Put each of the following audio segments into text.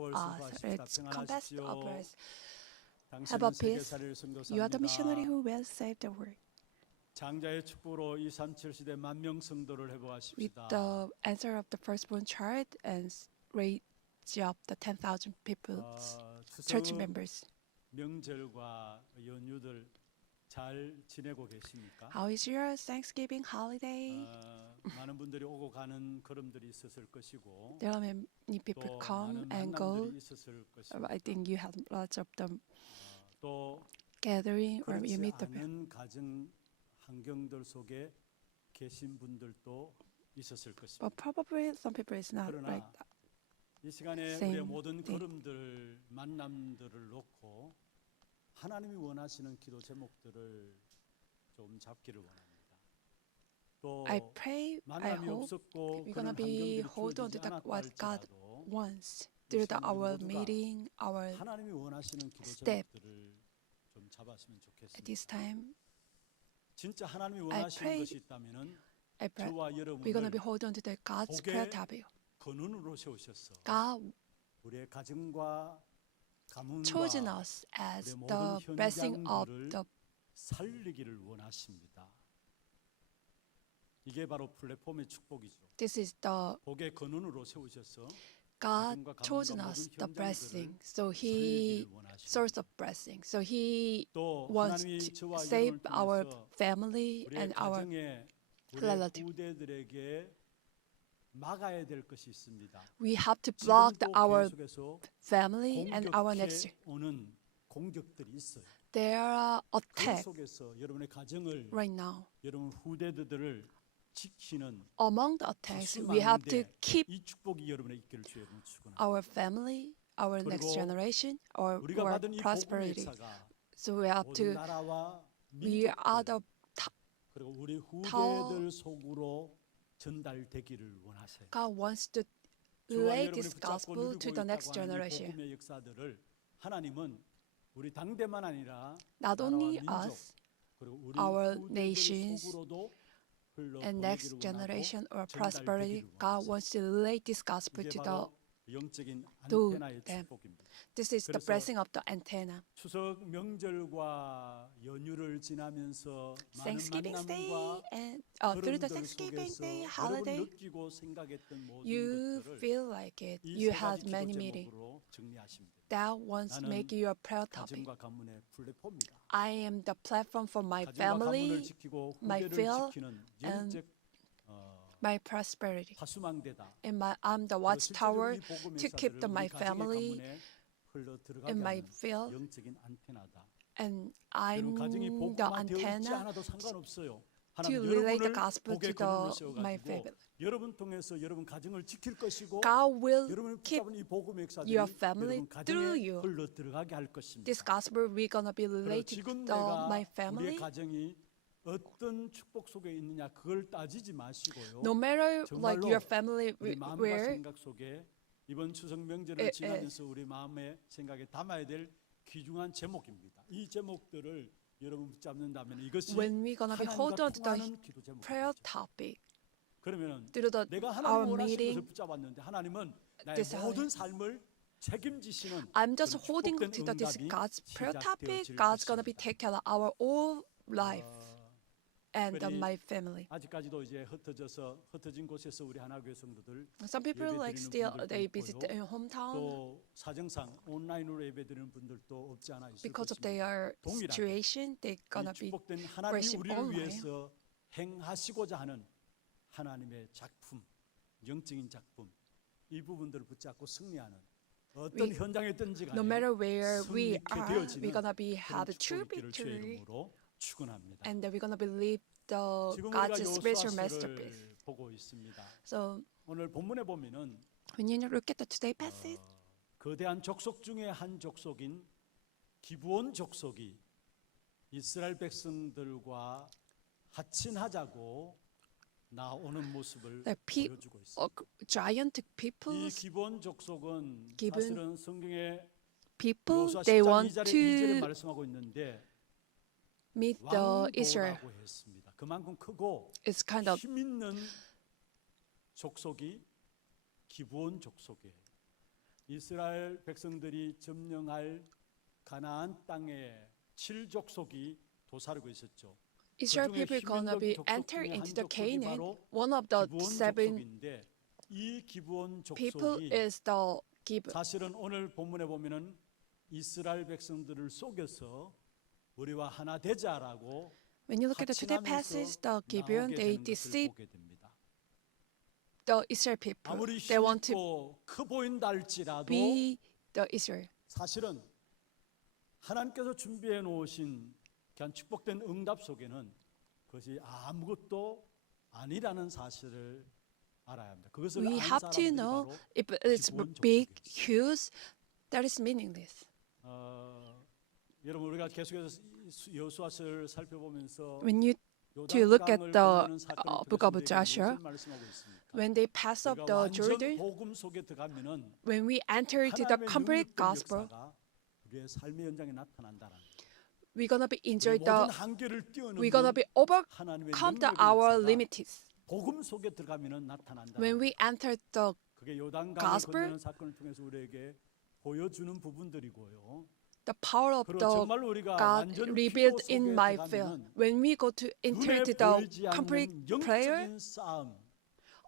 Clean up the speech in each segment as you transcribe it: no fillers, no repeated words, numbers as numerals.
its compassed 평안하십시오. upwards. Have 당신은 a peace. 세계사를 You are the missionary 선교사입니다. who will save the world. 장자의 축복으로 237 시대 만명 성도를 With 회복하십시다. the answer of the firstborn child and raise up the 10,000 people, church 추석 members. 명절과 연휴들 잘 지내고 계십니까? How is your Thanksgiving holiday? 많은 분들이 오고 가는 걸음들이 있었을 것이고 There are many people 또 come 많은 and go. 만남들이 있었을 것입니다. I think you had lots of them 또 gathering or you 그렇지 meet the people. 않은 가정 환경들 속에 계신 분들도 있었을 것입니다. But probably some people is not 그러나 like that. 이 시간에 Same 우리의 모든 thing. 걸음들, 만남들을 놓고 하나님이 원하시는 기도 제목들을 좀 잡기를 원합니다. 또 I pray, I 만남이 hope 없었고 we're 그런 gonna be 환경들이 hold on 주어지지 to 않았다 what God 할지라도 wants through the, 우리 our 모두가 meeting, our 하나님이 원하시는 기도 step. 제목들을 좀 잡았으면 at 좋겠습니다. this time. 진짜 하나님이 I 원하시는 pray- 것이 있다면은 I pray 저와 we're gonna be 여러분을 hold on to the God's 복의 prayer topic. 근원으로 세우셔서 God 우리의 가정과 가문과 chosen us as 우리의 the 모든 blessing of 현장들을 the. 살리기를 원하십니다. 이게 바로 플랫폼의 축복이죠. This is the 복의 근원으로 세우셔서 God 가정과 chosen 가문과 us 모든 the blessing. 현장들을 So He 살리기를 원하십니다. source of blessing. So He 또 wants 하나님이 to 저와 save 여러분을 our 통해서 family 우리의 and our 가정에 우리의 relative. 후대들에게 막아야 될 것이 있습니다. We have to block 지금도 our 계속해서 family and our next. 공격해 오는 공격들이 있어요. There are 그 attacks 속에서 여러분의 가정을 right now. 여러분 후대들을 지키는 Among the attacks, we have to 수많은데 keep 이 축복이 여러분의 있기를 주의 이름으로 축원합니다. our family, our next 그리고 generation, or 우리가 our 받은 이 복음의 prosperity. 역사가 So we have 모든 to. 나라와 We are the 민족들 그리고 우리 후대들 속으로 전달되기를 원하세요. God wants to 저와 relay 여러분이 this 붙잡고 gospel 누리고 to the 있다고 next 하는 이 generation. 복음의 역사들을 하나님은 우리 당대만 아니라 Not 나라와 only 민족 us, 그리고 우리 our 후대들 nations, 속으로도 and next 흘러보내기를 generation or 원하고 prosperity. 전달되기를 God 원하세요. wants to relay this gospel 이게 to the. 바로 영적인 to 안테나의 them. 축복입니다. This is the 그래서 blessing of the antenna. 추석 명절과 연휴를 지나면서 많은 Thanksgiving Day 만남과 and through the 걸음들 Thanksgiving 속에서 Day 여러분 holiday, 느끼고 생각했던 모든 you 것들을 feel like it. 이 You 세 had 가지 many 기도 meetings. 제목으로 정리하시면 됩니다. That wants to make you a prayer topic. 가정과 가문의 플랫폼입니다. I am the platform for my 가정과 가문을 family, 지키고 my 후대를 field, 지키는 and 영적 my prosperity. 파수망대다. And I'm the 그리고 watchtower 실제로 이 복음의 to keep 역사들을 my 우리 가정의 family 가문에 흘러 들어가게 and my 하는 field. 영적인 안테나다. And 여러분 I'm 가정이 the 복음화 되어 있지 antenna 않아도 상관없어요. to 하나님 relay the 여러분을 gospel 복의 to the 근원으로 my 세워가지고 family. 여러분 통해서 여러분 가정을 지킬 것이고 God will 여러분을 keep 붙잡은 이 복음의 역사들이 your family 여러분 through 가정에 you. 흘러 들어가게 할 것입니다. This gospel we're gonna be 그리고 related 지금 to 내가 my 우리의 family. 가정이 어떤 축복 속에 있느냐 그걸 따지지 마시고요. No matter like 정말로 your family 우리 마음과 where 생각 속에 이번 추석 명절을 지나면서 우리 마음의 생각에 담아야 될 귀중한 제목입니다. 이 제목들을 여러분 붙잡는다면 이것이 when we're gonna be hold on to the 통하는 기도 prayer 제목이죠. topic 그러면은 through the 내가 our 하나님 원하시는 것을 meeting. 붙잡았는데 하나님은 나의 This 모든 삶을 책임지시는 I'm just 그런 holding 축복된 to the this 응답이 God's prayer topic. 시작되어질 God's gonna be 것입니다. take care of our whole life and 특별히 my family. 아직까지도 이제 흩어진 곳에서 우리 하나교회 성도들 Some people 예배 like 드리는 still 분들도 they 있고요. visit their hometown 또 사정상 온라인으로 예배드리는 분들도 없지 않아 있을 because of 것입니다. their 동일하게 situation. They're 이 gonna be 축복된 하나님이 worship 우리를 online. 위해서 행하시고자 하는 하나님의 작품, 영적인 작품 이 부분들을 붙잡고 승리하는 어떤 현장에 있든지 간에 No matter where we 승리케 are, 되어지는 we're gonna be 그런 have a true 축복이 있기를 주의 victory, 이름으로 축원합니다. and we're gonna believe the 지금 우리가 God's spiritual masterpiece. 요수아서를 보고 있습니다. So 오늘 본문에 보면은 when you look at the today passage, 거대한 족속 중에 한 족속인 기브온 족속이 이스라엘 백성들과 하친하자고 나오는 모습을 the 보여주고 있습니다. giant 이 peoples, 기브온 족속은 기브온 사실은 성경에 people, 요수아 they 10장 want 2절에 to 말씀하고 있는데 meet the Israel. 왕도라고 했습니다. 그만큼 크고 It's kind of 힘 있는 족속이 기브온 족속이에요. 이스라엘 백성들이 점령할 가나안 땅의 7족속이 도사르고 있었죠. Israel 그중에 people gonna be 힘있는 족속 enter 중에 한 into the 족속이 Canaan. 바로 One of the 기브온 seven 족속인데 이 기브온 people 족속이 is the Gibeon. 사실은 오늘 본문에 보면은 이스라엘 백성들을 속여서 우리와 하나 되자라고 When you look at the today 합친하면서 passage, the Gibeon, 나오게 they 되는 것을 deceive 보게 됩니다. the Israel people. 아무리 They want to 힘있고 커 보인다 할지라도 be the Israel. 사실은 하나님께서 준비해 놓으신 그냥 축복된 응답 속에는 그것이 아무것도 아니라는 사실을 알아야 합니다. 그것을 We 아는 have to 사람들이 know 바로 if it's 기브온 big, 족속이었어요. huge, that is meaningless. 여러분 우리가 계속해서 여호수아서를 살펴보면서 When you to look at the book of Joshua, when they pass up the Jordan, 복음 속에 들어가면은 when we enter into the 하나님의 complete 능력된 gospel, 역사가 우리의 삶의 현장에 나타난다는 we're gonna be enjoy 모든 the, 한계를 뛰어넘는 we're gonna be 하나님의 overcome the 능력의 our 역사가 limits. 복음 속에 들어가면은 나타난다. When we enter the 그게 요단강을 gospel, 건너는 사건을 통해서 우리에게 보여주는 부분들이고요. the power of 그리고 the 정말로 우리가 God 완전 revealed 기도 in 속에 my field. 들어가면은 When we go to enter 눈에 into the 보이지 complete 않는 prayer, 영적인 싸움,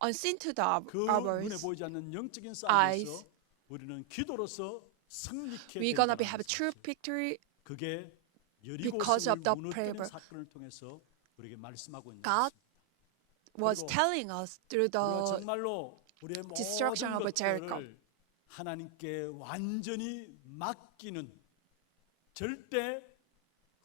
unseen to the 그 눈에 ours, 보이지 않는 영적인 eyes, 싸움에서 우리는 기도로서 승리케 we're gonna be 된다는 have true 사실. victory. 그게 because 여리고성을 of the 무너뜨린 prayer. 사건을 통해서 우리에게 말씀하고 있는 God 것입니다. was 그리고 telling us through 우리가 the 정말로 우리의 모든 destruction of Jericho. 것들을 하나님께 완전히 맡기는 절대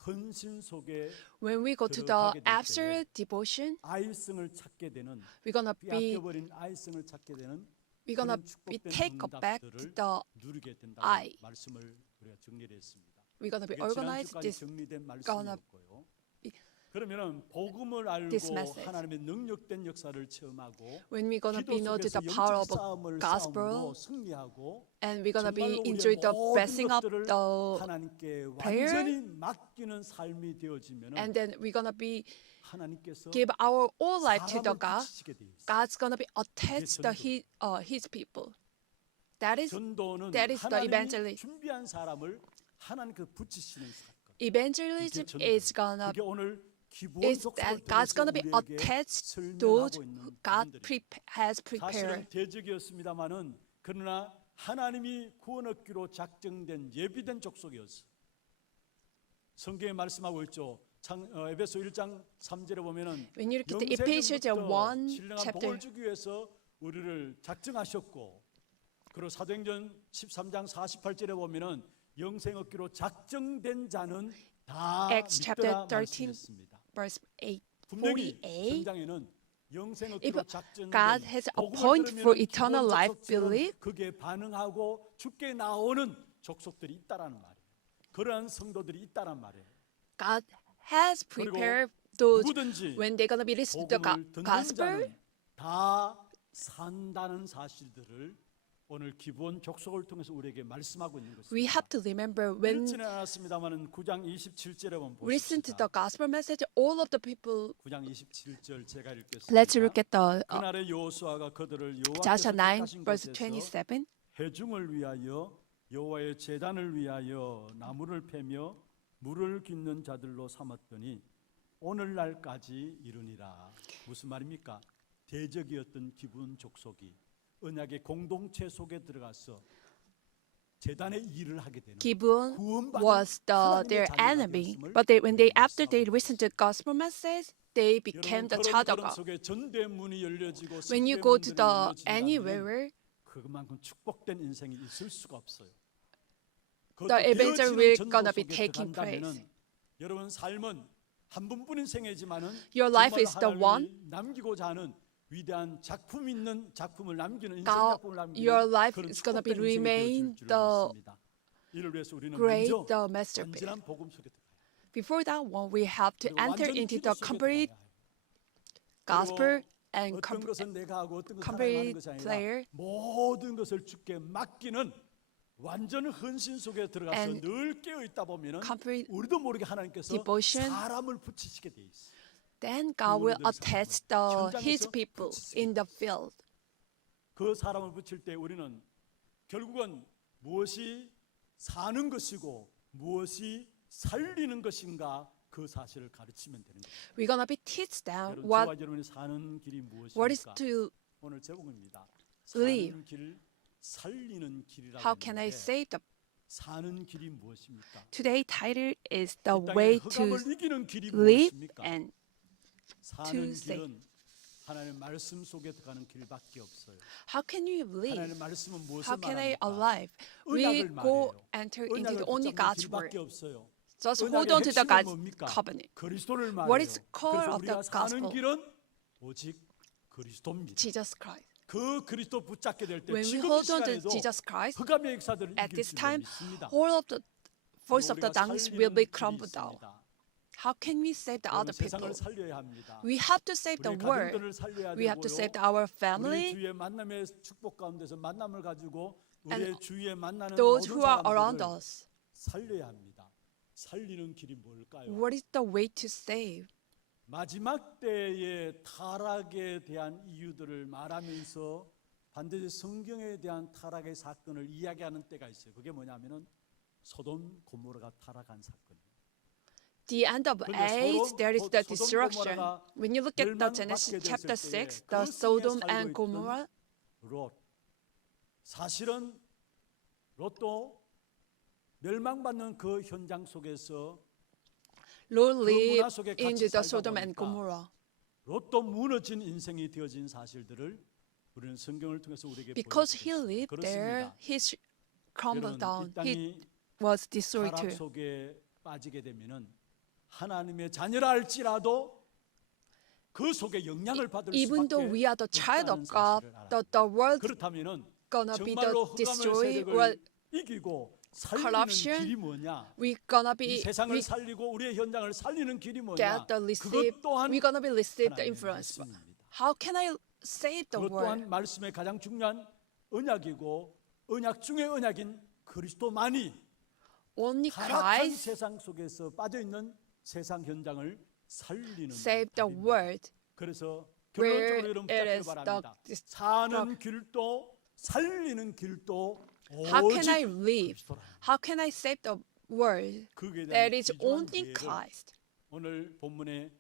헌신 속에 when we go to the 들어가게 될 absolute devotion, 아이성을 찾게 되는 we're gonna be 빼앗겨버린 아이성을 찾게 되는 we're gonna 그런 be 축복된 take back to 응답들을 the 누리게 된다는 I. 말씀을 우리가 정리를 했습니다. we're gonna be 이게 organized 지난주까지 this 정리된 gonna 말씀이었고요. be- 그러면은 복음을 this 알고 message. 하나님의 능력된 역사를 체험하고 when we're gonna 기도 be know to 속에서 the power 영적 of 싸움을 gospel 싸움으로 승리하고 and we're gonna be 정말로 enjoy 우리의 the 모든 blessing of 것들을 the 하나님께 prayer. 완전히 맡기는 삶이 되어지면은 and then we're gonna be 하나님께서 give our all life to the 사람을 God. 붙이시게 돼 있어요. God's gonna be attached to his people. That is 전도는 that is the 하나님이 evangelism. 준비한 사람을 하나님께 붙이시는 사건. Evangelism 이게 is 전도예요. gonna 그게 오늘 기본 is 족속을 that God's 통해서 gonna be 우리에게 attached 설명하고 those 있는 who God 부분들입니다. has 사실은 prepared. 대적이었습니다마는 그러나 하나님이 구원 얻기로 작정된 예비된 족속이었어. 성경에 말씀하고 있죠. 에베소 1장 3절에 보면은 When you look at the Ephesians 영세전부터 1 신령한 chapter, 복을 주기 위해서 우리를 작정하셨고, 그리고 사도행전 13장 48절에 보면은 영생 얻기로 작정된 자는 다 Acts chapter 믿더라 13, 말씀했습니다. verse 8, 분명히 48. 성장에는 영생 If 얻기로 작정된 God has 복음을 appointed for 들으면은 eternal 기본 life 족속처럼 belief, 그게 반응하고 죽게 나오는 족속들이 있다라는 말이에요. 그러한 성도들이 있다란 말이에요. God has 그리고 prepared those 누구든지 when they're gonna be listening to the 복음을 듣는 gospel. 자는 다 산다는 사실들을 오늘 기본 족속을 통해서 우리에게 말씀하고 있는 것입니다. We have to remember when 읽지는 않았습니다만은 9장 27절에 보면 we listen to the 보십시다. gospel message, all of the people. 9장 27절 제가 읽겠습니다. Let's look at the 그날의 여호수아가 그들을 Joshua 여호와께서 9, 택하신 verse 곳에서 27. 회중을 위하여 여호와의 제단을 위하여 나무를 패며 물을 깃는 자들로 삼았더니 오늘날까지 이르니라. 무슨 말입니까? 대적이었던 기브온 족속이 언약의 공동체 속에 들어가서 제단의 일을 하게 되는 Gibeon 구원받은 was their 하나님의 자녀가 enemy, 되었음을 but when they after they 말씀하고 listened to the gospel message, they became the child of 걸음 God. 속에 전대문이 열려지고 When you go to the anywhere, 그만큼 축복된 인생이 있을 수가 없어요. the events will gonna be taking place. 여러분 삶은 한 번뿐인 생애지만은 Your life 정말 is the 하나님이 one. 남기고자 하는 위대한 작품 있는 작품을 남기는 인생 God, 작품을 남기는 your life 그런 is gonna be 축복된 인생이 remain 되어줄 줄을 the 믿습니다. 이를 위해서 우리는 great 먼저 the masterpiece. 완전한 복음 속에 들어가야 해요. Before that one, we have to 그리고 enter 완전히 into 기도 the 속에 complete 들어가야 해요. gospel 그리고 and 어떤 것은 내가 하고 어떤 것은 하나님 하는 complete 것이 아니라 prayer 모든 것을 주께 맡기는 완전 헌신 속에 들어가서 and 늘 깨어 있다 보면은 complete 우리도 모르게 하나님께서 devotion. 사람을 붙이시게 돼 있어. Then God will 구원을 attach 사람을 His 현장에서 people 붙이시게 in the field. 그 사람을 붙일 때 우리는 결국은 무엇이 사는 것이고 무엇이 살리는 것인가 그 사실을 가르치면 되는 거예요. We're gonna be teach them 여러분, what 저와 여러분이 사는 길이 what is 무엇입니까? to 오늘 제목입니다. live. 사는 길, 살리는 길이라고 how can I 했는데 save the 사는 길이 무엇입니까? today title is the 이 땅의 way to 흑암을 이기는 길이 live 무엇입니까? and 사는 to save. 길은 하나님의 말씀 속에 들어가는 길밖에 없어요. how can you live? 하나님의 말씀은 무엇을 How can I 말합니까? alive? We 언약을 go 말해요. enter into 언약을 the only 붙잡는 God's word. 길밖에 없어요. Just 언약의 hold on to the 핵심은 God's 뭡니까? covenant. 그리스도를 말해요. What is the core 그래서 of 우리가 the 사는 gospel? 길은 오직 그리스도입니다. Jesus Christ. 그 그리스도 붙잡게 될 때 When we 지금 이 hold on to 시간에도 Jesus Christ, 흑암의 역사들을 at 이길 this 수 time, 있습니다. all of the force of the 우리가 darkness 살리는 will be 길이 crumbled down. 있습니다. How can we save the 여러분, other people? 세상을 살려야 합니다. We have to save the 우리 world. 가정들을 살려야 We have to 되고요. save our 우리 family 주위의 만남의 축복 가운데서 만남을 가지고 and 우리의 주위에 만나는 those 모든 who are around 사람들을 us. 살려야 합니다. 살리는 길이 뭘까요? What is the way to save? 마지막 때의 타락에 대한 이유들을 말하면서 반드시 성경에 대한 타락의 사건을 이야기하는 때가 있어요. 그게 뭐냐면은 소돔 고모라가 타락한 사건이에요. The end of 근데 age, there is the 소돔 destruction. 고모라가 When you look at the 멸망받게 Genesis 됐을 chapter 때에 6, 그 the 성에 Sodom 살고 and 있던 Gomorrah, 롯. 사실은 롯도 멸망받는 그 현장 속에서 Lot 문화 lived 속에 in 같이 the 살다 Sodom and 보니까 Gomorrah. 롯도 무너진 인생이 되어진 사실들을 우리는 성경을 통해서 우리에게 Because 보여주고 he 있습니다. lived there, 그렇습니다. he crumbled down. 여러분, 이 He 땅이 was destroyed 타락 too. 속에 빠지게 되면은 하나님의 자녀라 할지라도 그 속에 영향을 받을 Even 수밖에 though we are the child 없다는 of God, 사실을 알아야 the world 그렇다면은 gonna be the 정말로 흑암의 destroyed. 세력을 Well, 이기고 살리는 corruption, 길이 뭐냐? we gonna 이 be 세상을 we 살리고 우리의 현장을 살리는 길이 뭐냐? get the receive. 그것 또한 We gonna be receive the 하나님의 influence. 말씀입니다. How can I save the 그것 world? 또한 말씀의 가장 중요한 언약이고 언약 중의 언약인 그리스도만이 Only 타락한 Christ 세상 속에서 빠져 있는 세상 현장을 살리는 save the 길입니다. world. 그래서 Where 결론적으로 여러분 it 붙잡기를 is 바랍니다. the 사는 길도 살리는 길도 How can I 오직 live? 그리스도라. How can I save the world? 그에 대한 That is 귀중한 only 기회를 Christ. 오늘 본문의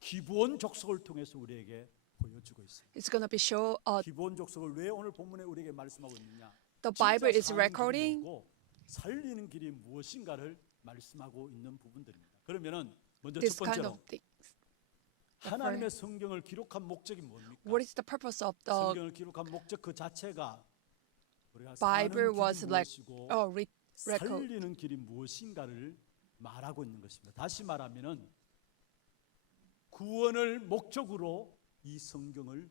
기브온 족속을 통해서 우리에게 보여주고 있습니다. It's gonna be show. 기브온 족속을 왜 오늘 본문에 우리에게 말씀하고 있느냐? The 진짜 Bible is 사는 길이 recording 뭐고 살리는 길이 무엇인가를 말씀하고 있는 부분들입니다. 그러면은 먼저 this 첫 kind 번째로 of things. 하나님의 성경을 기록한 목적이 뭡니까? What is the purpose of the 성경을 기록한 목적 그 자체가 우리가 Bible 사는 was 길이 like 무엇이고 record? 살리는 길이 무엇인가를 말하고 있는 것입니다. 다시 말하면은 구원을 목적으로 이 성경을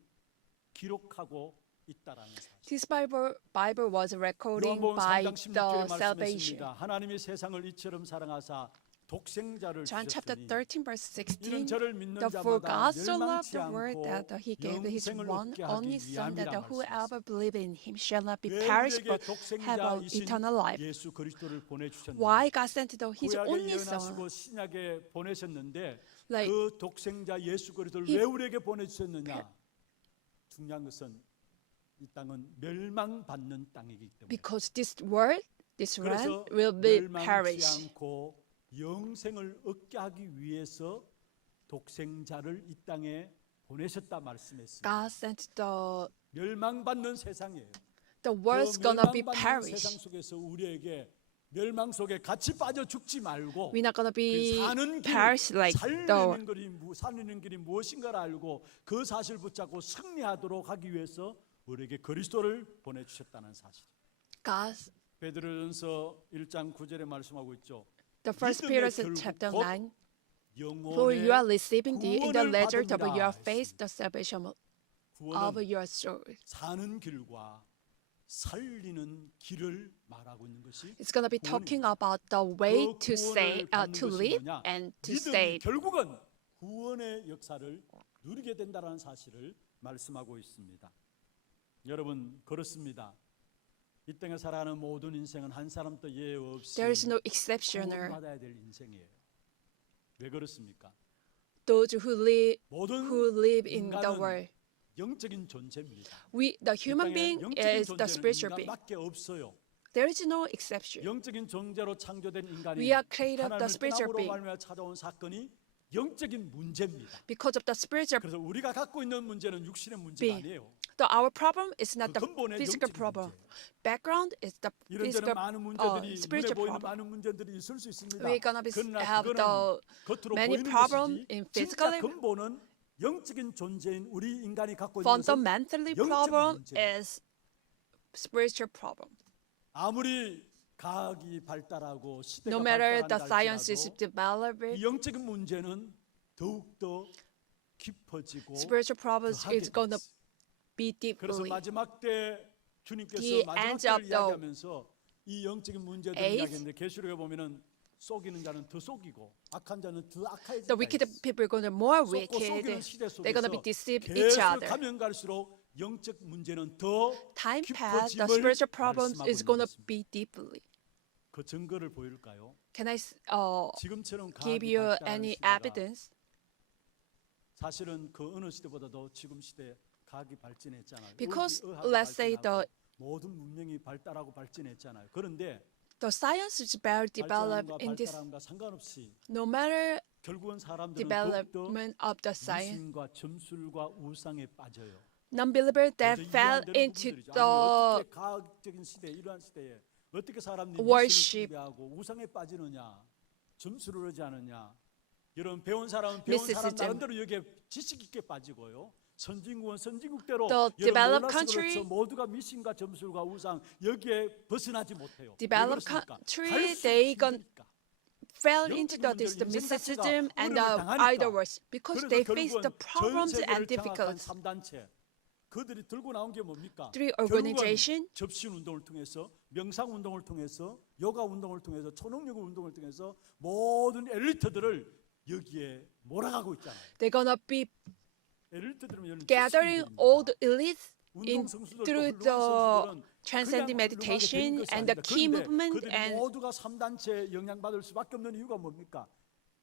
기록하고 있다라는 사실. This Bible was recording 요한복음 by 3장 16절에 the salvation. 말씀했습니다. 하나님이 세상을 이처럼 사랑하사 독생자를 John chapter 주셨으니 13 verse 이는 16. 저를 믿는 The for 자마다 God so loved 멸망치 the world 않고 that he gave his 영생을 one 얻게 only 하기 Son, that 위함이라 whoever believe in him shall not be 왜 perished 우리에게 but have 독생자이신 eternal life. 예수 그리스도를 보내주셨는지 Why God sent his 구약에 only 예언하시고 Son? 신약에 보내셨는데 Like 그 독생자 예수 그리스도를 He- 왜 우리에게 보내주셨느냐? 중요한 것은 이 땅은 멸망받는 땅이기 때문에 because this world, this 그래서 land will be 멸망치 perished. 않고 영생을 얻게 하기 위해서 독생자를 이 땅에 보내셨다 말씀했습니다. God sent 멸망받는 세상이에요. the 그 world's gonna be 멸망받는 세상 perished. 속에서 우리에게 멸망 속에 같이 빠져 죽지 말고 We're not gonna be 그 사는 길, perished like the 살리는 길이 무엇인가를 알고 그 사실 붙잡고 승리하도록 하기 위해서 우리에게 그리스도를 보내주셨다는 사실. God. 베드로전서 1장 9절에 말씀하고 있죠. The first 믿음의 Peter 결국 chapter 곧 9. For you are 영혼의 receiving in the 구원을 leisure of 받음이라 your faith 했습니다. the salvation of 구원은 your soul. 사는 길과 살리는 길을 말하고 있는 것이 It's gonna be 구원입니다. talking about the way 그 to 구원을 받는 to 것이 live 뭐냐? and to 믿음이 save. 결국은 구원의 역사를 누리게 된다는 사실을 말씀하고 있습니다. 여러분 그렇습니다. 이 땅에 살아가는 모든 인생은 한 사람도 예외 없이 There is no exceptioner. 구원받아야 될 인생이에요. 왜 그렇습니까? Those who live 모든 in the 인간은 world, 영적인 존재입니다. The human 이 땅에 being 영적인 is the 존재는 spiritual being. 인간밖에 없어요. There is no exception. 영적인 존재로 창조된 인간이 We are created of the 하나님을 spiritual 떠남으로 being. 말미암아 찾아온 사건이 영적인 문제입니다. Because of the spiritual 그래서 우리가 갖고 있는 문제는 육신의 문제가 being. 아니에요. our problem is not 그 the 근본의 physical 영적인 problem. 문제예요. Background is the 이런저런 physical 많은 문제들이 눈에 spiritual 보이는 problem. 많은 문제들이 있을 수 있습니다. We're gonna 그러나 have 그거는 the 겉으로 many 보이는 problem 것이지 in 진짜 physically. 근본은 영적인 존재인 우리 인간이 갖고 있는 것은 Fundamentally 영적인 problem 문제예요. is spiritual problem. 아무리 과학이 발달하고 시대가 No matter the 발달한다 science is 할지라도 developing, 이 영적인 문제는 더욱더 깊어지고 spiritual problems 더하게 is gonna 됐어요. be 그래서 deeply. 마지막 때 주님께서 The 마지막 end 때를 of the 이야기하면서 이 영적인 문제들을 age. 이야기했는데 계시록에 보면은 속이는 자는 더 속이고 악한 자는 더 악해질 The wicked people are gonna be more 속고 속이는 wicked. 시대 They're gonna be 속에서 deceive each 계속 other. 가면 갈수록 영적 문제는 더 Time pass, the 깊어짐을 spiritual problems 말씀하고 is 있는 gonna 것입니다. be deeply. 그 증거를 보일까요? Can I 지금처럼 give 과학이 you 발달한 any 시대가 evidence? 사실은 그 어느 시대보다도 지금 시대에 과학이 발전했잖아요. Because 의학이 let's say 발전하고 모든 문명이 발달하고 발전했잖아요. 그런데 the science is very developed 발전함과 in this. 발달함과 상관없이 No matter 결국은 사람들은 더욱더 development of the science, 미신과 점술과 우상에 빠져요. non-believers that 그래서 fell 이해 안 되는 into 부분들이죠. the 아니, 어떻게 과학적인 시대 이러한 시대에 어떻게 사람들이 worship. 미신을 숭배하고 우상에 빠지느냐, 점술을 하지 않느냐. 여러분 배운 사람은 배운 사람 mysticism. 나름대로 여기에 지식 있게 빠지고요. 선진국은 선진국대로 The 여러분 developed 놀라서 country- 그렇죠. 모두가 미신과 점술과 우상 여기에 벗어나지 못해요. 왜 developed 그렇습니까? country, 갈수록 they gon- 힘드니까. fell into 영적인 the 문제로 인생 mysticism 자체가 and 어려움을 the 당하니까. idol worship because 그래서 they face the 결국은 problems 전 and 세계를 장악한 difficulties. 3단체 그들이 들고 나온 게 뭡니까? Three 결국은 organization, 접신 운동을 통해서 명상 운동을 통해서 요가 운동을 통해서 초능력 운동을 통해서 모든 엘리트들을 여기에 몰아가고 있잖아요. they're gonna be 엘리트들은 여러분 gathering 지식인들입니다. all the elites 운동 in 선수들도 through 훌륭한 the 선수들은 transcending 그냥 훌륭하게 된 meditation 것이 and the 아닙니다. key 그런데 movement 그들이 and 모두가 3단체에 영향받을 수밖에 없는 이유가 뭡니까?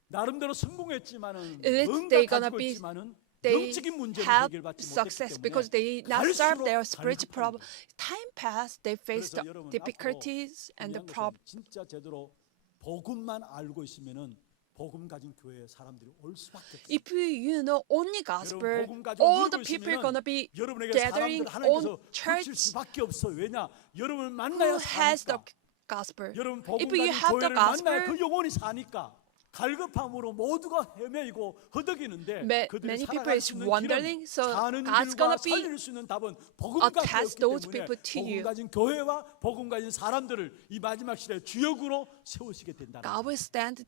나름대로 성공했지만은 Elites, 뭔가 they gonna 가지고 be- 있지만은 they 영적인 문제를 have 해결받지 못했기 success 때문에 because they not 갈수록 solve their spiritual 갈급한 problem. Time passed, they face 그래서 the 여러분 difficulties and the 중요한 것은 problem. 진짜 제대로 복음만 알고 있으면은 복음 가진 교회에 사람들이 올 수밖에 없어요. If you know only gospel, 복음 가지고 all 놀고 the people 있으면은 gonna be 여러분에게 gathering 사람들 하나님께서 on 붙일 church 수밖에 없어요. 왜냐? 여러분을 who 만나야 has the 사니까. gospel. 여러분 복음 If you 가진 have the 교회를 만나야 gospel, 그 영혼이 사니까. 갈급함으로 모두가 헤매이고 허덕이는데 그들이 many people 살아갈 is 수 있는 wondering, 길은 so 사는 God's 길과 gonna be 살릴 수 있는 답은 복음밖에 attach 없기 those 때문에 people to 복음 you. 가진 교회와 복음 가진 사람들을 이 마지막 시대의 주역으로 세우시게 된다는 God 거예요. will stand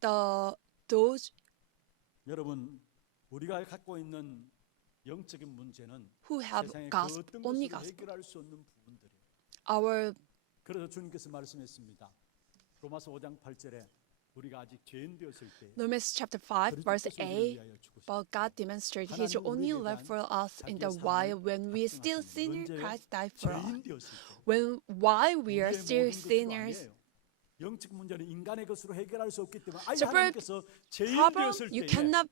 those 여러분 우리가 갖고 있는 영적인 문제는 who have 세상의 그 gospel, 어떤 only 것으로 gospel. 해결할 수 없는 부분들이에요. Our 그래서 주님께서 말씀했습니다. 로마서 5장 8절에 우리가 아직 죄인 되었을 때 Romans chapter 5 verse 그리스도께서 8, 우리를 위하여 죽으셨다. but God demonstrated His 하나님은 only 우리에게 love for us in the 자기의 while 사랑을 when we still 확증하신 sinners, 언제 Christ died for us. 죄인 되었을 때 While we are 우리의 still 모든 것으로 sinners, 아니에요. 영적 문제는 인간의 것으로 해결할 수 없기 때문에 아예 So for 하나님께서 죄인 problem 되었을 you 때에 cannot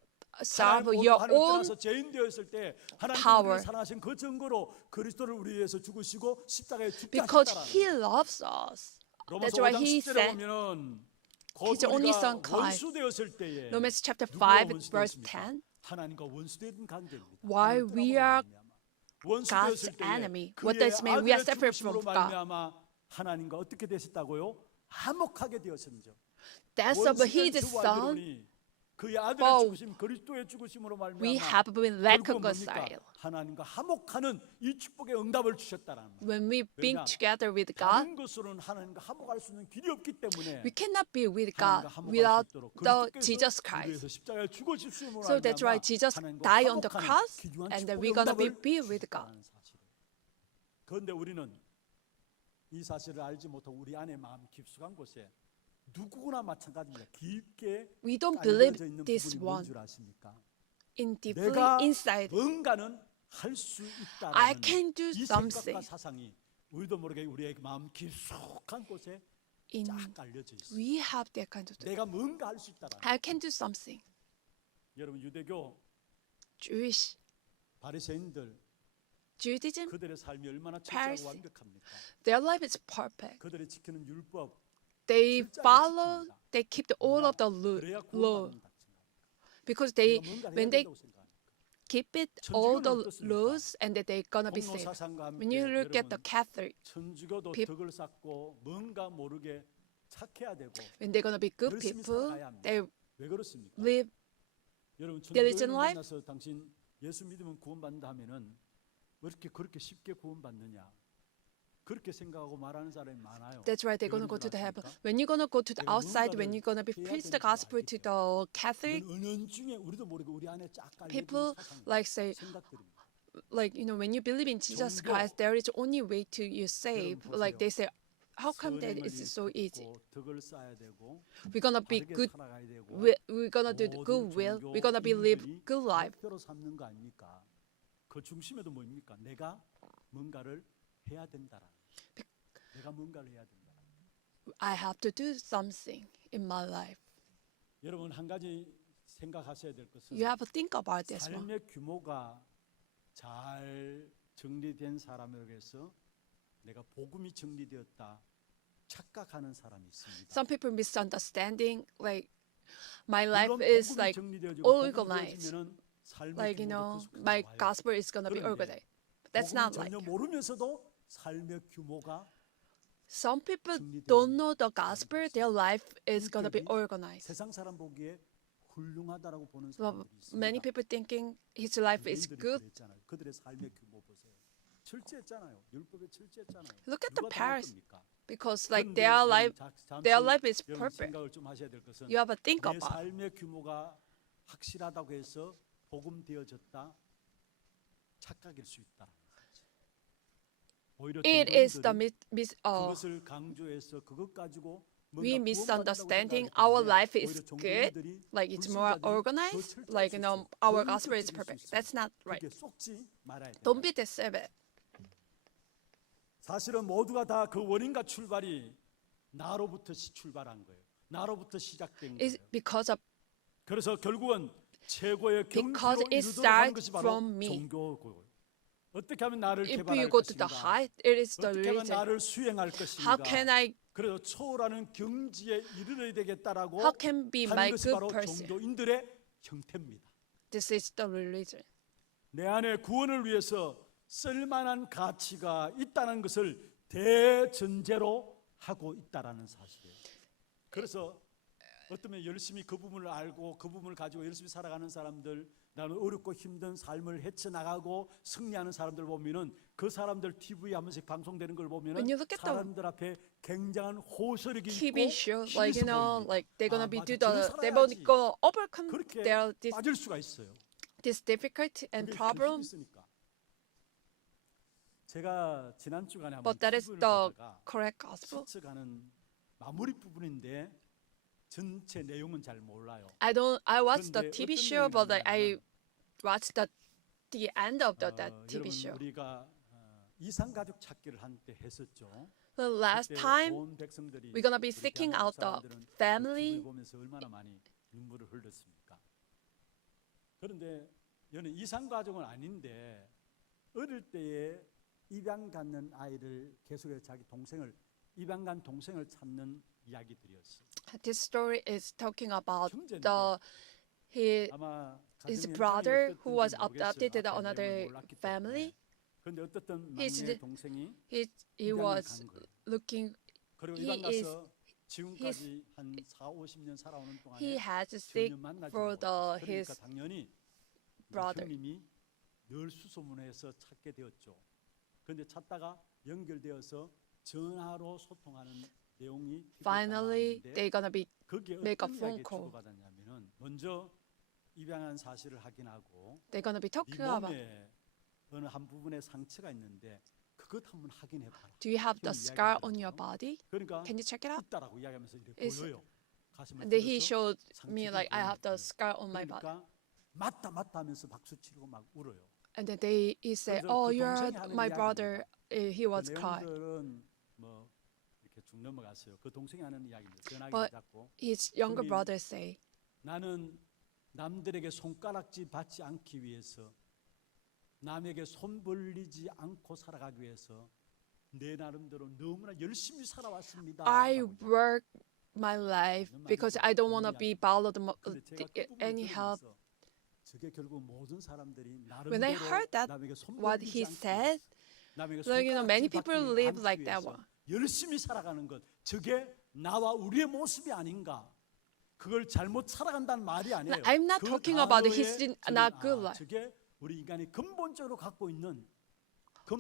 solve 하나님 your 하나님을 own 떠나서 죄인 되었을 때 하나님 power. 우리를 사랑하신 그 증거로 그리스도를 우리 위해서 죽으시고 십자가에 죽게 because 하셨다라는 He loves us. 로마서 That's why 5장 He 10절에 said, 보면은 곧 His only 우리가 son Christ. 원수 되었을 때에 Romans chapter 누구와 5 원수 verse 되었습니까? 10, 하나님과 원수된 관계입니다. While 하나님 we 떠나고 are 말미암아. 원수 God's 되었을 때에 enemy. 그의 What does it mean? We are 아들의 separate 죽으심으로 from God. 말미암아 하나님과 어떻게 되셨다고요? 화목하게 되었은죠. That's of His Son. 그의 아들의 For 죽으심 그리스도의 죽으심으로 말미암아 we have been 결국은 뭡니까? reconciled. 하나님과 화목하는 이 축복의 응답을 주셨다라는 거예요. When we being 왜냐? together with God, 다른 것으로는 하나님과 화목할 수 있는 길이 없기 때문에 we cannot be with 하나님과 God 화목할 수 without 있도록 the 그리스도께서 Jesus 우리 Christ. 위해서 십자가에 죽으십시므로 So that's why 말미암아 Jesus 하나님과 died on the 화목하는 cross, 귀중한 and then 축복의 we're gonna 응답을 be with God. 주셨다는 사실이에요. 그런데 우리는 이 사실을 알지 못하고 우리 안에 마음 깊숙한 곳에 누구나 마찬가지입니다. 깊게 We don't 깔려져 believe 있는 this 부분이 뭔 one 줄 아십니까? in deeply 내가 inside. 뭔가는 할 수 I 있다라는 can do 이 생각과 something. 사상이 우리도 모르게 우리의 마음 깊숙한 곳에 In 쫙 깔려져 있어요. we have that kind of thing. 내가 뭔가 할 수 있다라는. I can do something. 여러분 유대교 Jewish 바리새인들 Judaism, 그들의 삶이 얼마나 Pharisee. 철저하고 완벽합니까? their life is perfect. 그들이 지키는 율법 They 철저하게 follow, 지킵니다. they keep all 왜냐? of the law 그래야 구원받는 다 because 내가 뭔가를 해야 when they 된다고 생각하니까. keep it all 천주교는 the 어떻습니까? laws and that they're gonna be 공로 saved. 사상과 함께 When you look at the 여러분 Catholic, 천주교도 peop- 덕을 쌓고 뭔가 모르게 착해야 되고 when they're gonna be good 열심히 people, 살아가야 합니다. they 왜 그렇습니까? live 여러분 diligent 천주교인을 life. 만나서 당신 예수 믿으면 구원받는다 하면은 왜 이렇게 그렇게 쉽게 구원받느냐 그렇게 생각하고 말하는 사람이 많아요. That's right. They're 왜 gonna go 그런 to 줄 the heaven. 아십니까? When you're gonna go to the 내가 outside, when you're gonna be 해야 preach the 되는 걸 gospel 알기 to the Catholic 이건 은연중에 우리도 모르게 우리 안에 쫙 깔려있는 people, 사상, like say, 생각들입니다. like when you believe in Jesus 종교. Christ, there is only way to you save. 여러분 Like 보세요. they say, how come that 선행을 it's so easy? 잇고 덕을 쌓아야 되고 We're gonna be 바르게 good. 살아가야 되고 We're gonna do the good will. We're gonna be live good life. 목표로 삼는 거 아닙니까? 그 중심에도 뭡니까? 내가 뭔가를 해야 된다라는 거죠. 내가 뭔가를 해야 된다. I have to do something in my life. 여러분 한 가지 생각하셔야 될 것은 You have to think about this one. 삶의 규모가 잘 정리된 사람에게서 내가 복음이 정리되었다 착각하는 사람이 있습니다. Some people misunderstanding like my life 물론 is 복음이 like 정리되어지고 organized. 복음이 되어지면은 삶의 like 규모도 그 속에 my 나와요. gospel is gonna be 그런데 organized. But that's 복음을 not like 전혀 모르면서도 삶의 규모가 some people 정리되는 don't know the gospel. Their life is gonna be 성격이 organized. 세상 사람 보기에 훌륭하다라고 보는 Well, 사람들이 있습니다. many people thinking his life is 유대인들이 good. 그랬잖아요. 그들의 삶의 규모 보세요. 철저했잖아요. 율법에 철저했잖아요. Look at the 누가 당할 Paris 겁니까? because like 그런데 their 여러분 life, 잠시 their life is 여러분 perfect. 생각을 좀 하셔야 될 것은 You have to think 내 about. 삶의 규모가 확실하다고 해서 복음 되어졌다 착각일 수 있다. 오히려 It is the 종교인들이 그것을 강조해서 그것 가지고 we 뭔가 misunderstanding 구원받는다고 our 생각하기 life 때문에 is 오히려 good, 종교인들이 like it's more 불신자들이 더 organized, 철저할 like 수 있어요. our 더 gospel is 율법적일 수 perfect. 있어요. That's not right. 그게 속지 말아야 돼요. Don't be deceived. 사실은 모두가 다 그 원인과 출발이 나로부터 출발한 거예요. 나로부터 시작된 거예요. It's because of 그래서 결국은 최고의 Because 경지로 it 이르도록 하는 starts 것이 바로 from me. 종교고요. 어떻게 하면 나를 if 개발할 you go to the 것인가? height, it is the 어떻게 하면 religion. 나를 수행할 것인가? How can I? 그래서 초월하는 경지에 이르러야 되겠다라고 How can be my 하는 것이 good 바로 person? 종교인들의 형태입니다. This is the religion. 내 안에 구원을 위해서 쓸만한 가치가 있다는 것을 대전제로 하고 있다라는 사실이에요. 그래서 어쩌면 열심히 그 부분을 알고 그 부분을 가지고 열심히 살아가는 사람들, 나는 어렵고 힘든 삶을 헤쳐나가고 승리하는 사람들 보면은 그 사람들 TV에 한 번씩 방송되는 걸 보면은 When you look at the 사람들 앞에 굉장한 호소력이 TV 있고 show, 힘있어 like 보입니다. like they're gonna be 맞아, do 저래 the, they're 살아야지. gonna overcome 그렇게 their 빠질 수가 있어요. this difficulty and 그게 problem. 힘이 있으니까. 제가 지난 주간에 한번 But that is TV를 the 보다가 correct gospel. 스쳐가는 마무리 부분인데 전체 내용은 잘 몰라요. I watched the 그런데 TV 어떤 show, but like I 내용이냐면, watched the end of that TV 여러분 show. 우리가 이상 가족 찾기를 한때 했었죠. The last 그때 time 온 백성들이 we're gonna be 우리 seeking 대한민국 out the 사람들은 그 family. TV를 보면서 얼마나 많이 눈물을 흘렸습니까? 그런데 여는 이상 가족은 아닌데 어릴 때에 입양 갖는 아이를 계속해서 자기 동생을 입양 간 동생을 찾는 이야기들이었어요. This story is talking about 형제인데 the 아마 his 가정의 brother 형편이 who was 어땠는지 모르겠어요. adopted to the 앞에 another 내용을 몰랐기 때문에. family. 그런데 어떻든 He's 막내 the- 동생이 He 입양을 was 간 거예요. looking. 그리고 he 입양 is- 가서 지금까지 한 4, 50년 살아오는 He 동안에 had to 전혀 seek 만나지 for 못했어요. his 그러니까 당연히 brother. 형님이 늘 수소문해서 찾게 되었죠. 그런데 찾다가 연결되어서 전화로 소통하는 내용이 TV에 Finally, 나왔는데 they're gonna be 거기에 make a 어떤 phone 이야기에 call. 주고받았냐면은 먼저 입양한 사실을 확인하고 they're gonna be 네 talking about. 몸에 어느 한 부분에 상처가 있는데 그것 한번 확인해 봐라. Do you have the 형 scar 이야기하더라고요. on your body? 그러니까 Can you check it out? 있다라고 이야기하면서 이렇게 Is- 보여요. 가슴을 And then he 찔러서 showed me 상처가 like I have the 보이는 scar on my body. 그러니까 맞다 맞다 하면서 박수 치고 막 울어요. And then he said, 그래서 "Oh, 그 you're 동생이 하는 my 이야기입니다. brother." He was 그 crying. 내용들은 뭐 이렇게 쭉 넘어갔어요. 그 동생이 하는 이야기입니다. 전화기 But- 잡고 His younger 형님, brother say, 나는 남들에게 손가락질 받지 않기 위해서 남에게 손 벌리지 않고 살아가기 위해서 내 나름대로 너무나 열심히 살아왔습니다. I 라고 얘기해요. work my life because I don't want to be borrowed 근데 제가 그 부분을 any help. 들으면서 저게 결국 모든 사람들이 When I 나름대로 heard that, 남에게 손 what 벌리지 he 않기 said, 남에게 like, many 손가락질 people 받지 live 않기 like that 위해서 one. 열심히 살아가는 것, 저게 나와 우리의 모습이 아닌가? 그걸 잘못 살아간다는 말이 아니에요. I'm not 그 talking about 단어에 his 저는, not good life. 저게 우리 인간이 근본적으로 갖고 있는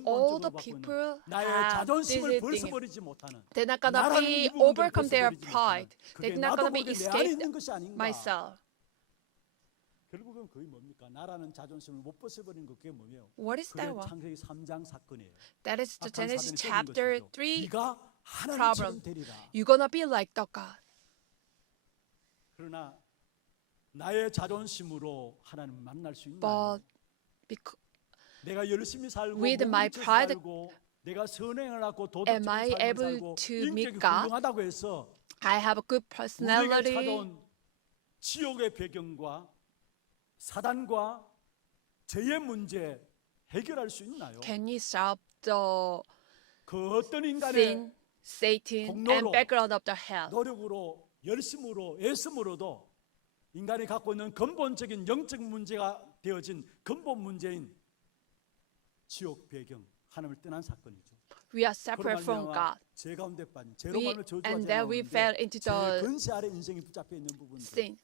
All the 갖고 있는 people 나의 have 자존심을 these 벌써버리지 못하는 They're not gonna 나라는 be 이 부분들을 overcome their 벌써버리지 pride. 못하는 그게 They're not 나도 gonna be 모르게 내 안에 escaped 있는 것이 아닌가? myself. 결국은 그게 뭡니까? 나라는 자존심을 못 벗어버리는 거 그게 뭐예요? What is that 그게 one? 창세기 3장 사건이에요. That is the 악한 Genesis 사단이 chapter 쏘는 것이죠. 3. 네가 하나님처럼 problem. 되리라. You're gonna be like the God. 그러나 나의 자존심으로 하나님을 만날 수 있나요? But because 내가 열심히 살고 with my 몸부림쳐 pride, 살고 내가 선행을 하고 am I 도덕적인 삶을 able 살고 to 인격이 meet God? 훌륭하다고 해서 I have a good 우리에게 personality, 찾아온 지옥의 배경과 사단과 죄의 문제 해결할 수 있나요? can you solve the 그 어떤 인간의 sin, Satan, 공로로 and background of the hell? 노력으로 열심으로 애씀으로도 인간이 갖고 있는 근본적인 영적 문제가 되어진 근본 문제인 지옥 배경 하나님을 떠난 사건이죠. We are separate from God. 죄 가운데 빠진 죄로 We, 말하면 저주가 and then we 나오는데 fell into 죄의 the 근세 아래 인생이 붙잡혀 있는 부분들. sin.